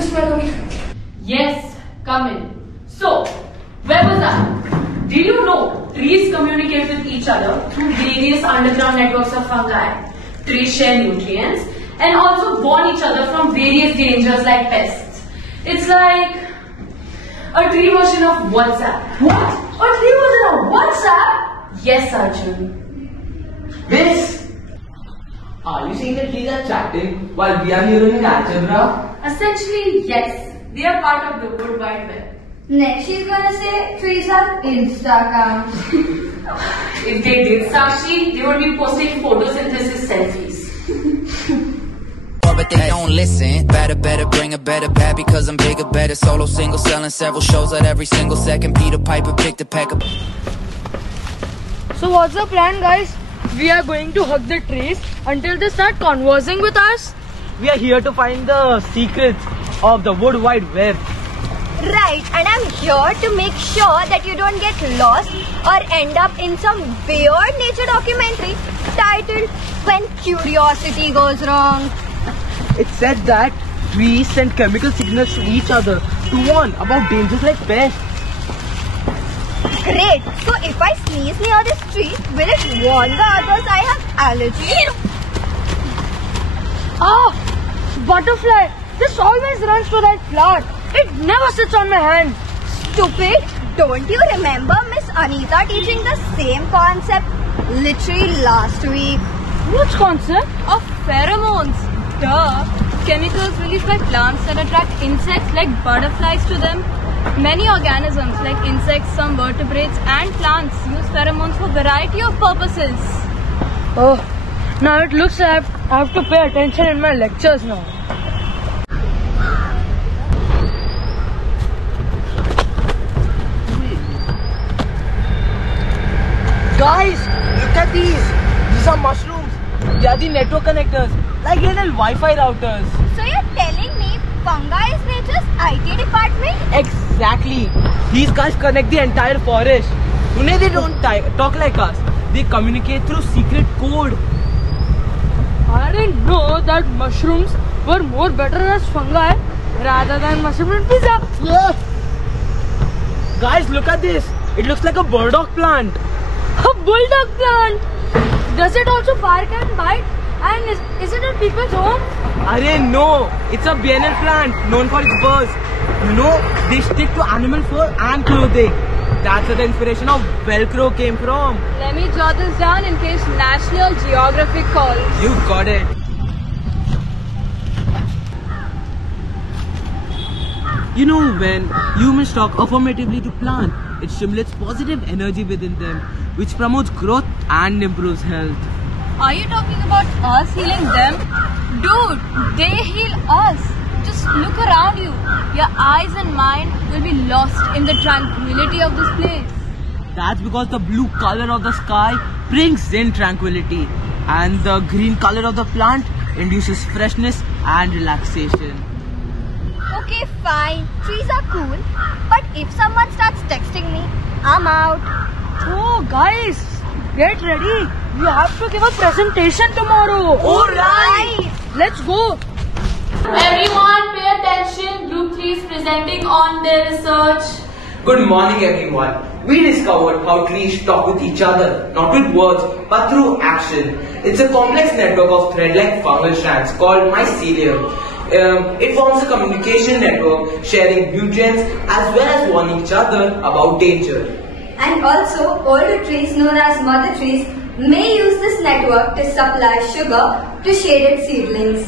Miss Melody. Yes, come in. So, where was I? Did you know trees communicate with each other through various underground networks of fungi? Trees share nutrients and also warn each other from various dangers like pests. It's like a tree version of WhatsApp. What? A tree version of WhatsApp? Yes, Arjun. Miss, are you saying that trees are chatting while we are here in algebra? Essentially, yes. They are part of the World Wide Web. Next she's gonna say trees have Instagram. If they did, Sakshi, they would be posting photosynthesis selfies. But they don't listen. Better, bring a better bad because I'm bigger, better. Solo, single, selling several shows at every single second. Peter Piper picked the peck up. So what's the plan, guys? We are going to hug the trees until they start conversing with us. We are here to find the secrets of the World Wide Web. Right, and I'm here to make sure that you don't get lost or end up in some weird nature documentary titled When Curiosity Goes Wrong. It said that trees send chemical signals to each other to warn about dangers like pests. Great, so if I sneeze near this tree, will it warn the others I have allergies? Ah, butterfly. This always runs to that flower. It never sits on my hand. Stupid, don't you remember Miss Anita teaching the same concept literally last week? Which concept? Of pheromones. Duh. Chemicals released by plants that attract insects like butterflies to them. Many organisms like insects, some vertebrates and plants use pheromones for a variety of purposes. Oh, now it looks like I have to pay attention in my lectures now. Guys, look at these. These are mushrooms. They are the network connectors, like little Wi-Fi routers. So you're telling me fungi is nature's IT department? Exactly. These guys connect the entire forest. They don't talk like us. They communicate through secret code. I didn't know that mushrooms were more better as fungi rather than mushroom and pizza. Yeah. Guys, look at this. It looks like a burdock plant. A bulldog plant. Does it also bark and bite? And is it at people's home? No. It's a biennial plant known for its burrs. They stick to animal fur and clothing. That's where the inspiration of Velcro came from. Let me jot this down in case National Geographic calls. You got it. When humans talk affirmatively to plants, it stimulates positive energy within them, which promotes growth and improves health. Are you talking about us healing them? Dude, they heal us. Just look around you. Your eyes and mind will be lost in the tranquility of this place. That's because the blue color of the sky brings in tranquility, and the green color of the plant induces freshness and relaxation. Okay, fine. Trees are cool. But if someone starts texting me, I'm out. Oh, guys, get ready. We have to give a presentation tomorrow. Alright! Let's go. Everyone pay attention. Group 3 is presenting on their research. Good morning, everyone. We discovered how trees talk with each other, not with words, but through action. It's a complex network of thread-like fungal strands called mycelium. It forms a communication network, sharing nutrients as well as warning each other about danger. And also, older trees known as mother trees may use this network to supply sugar to shaded seedlings.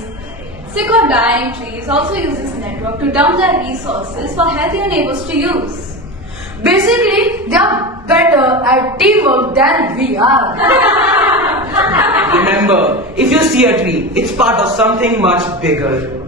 Sick or dying trees also use this network to dump their resources for healthier neighbors to use. Basically, they are better at teamwork than we are. Remember, if you see a tree, it's part of something much bigger.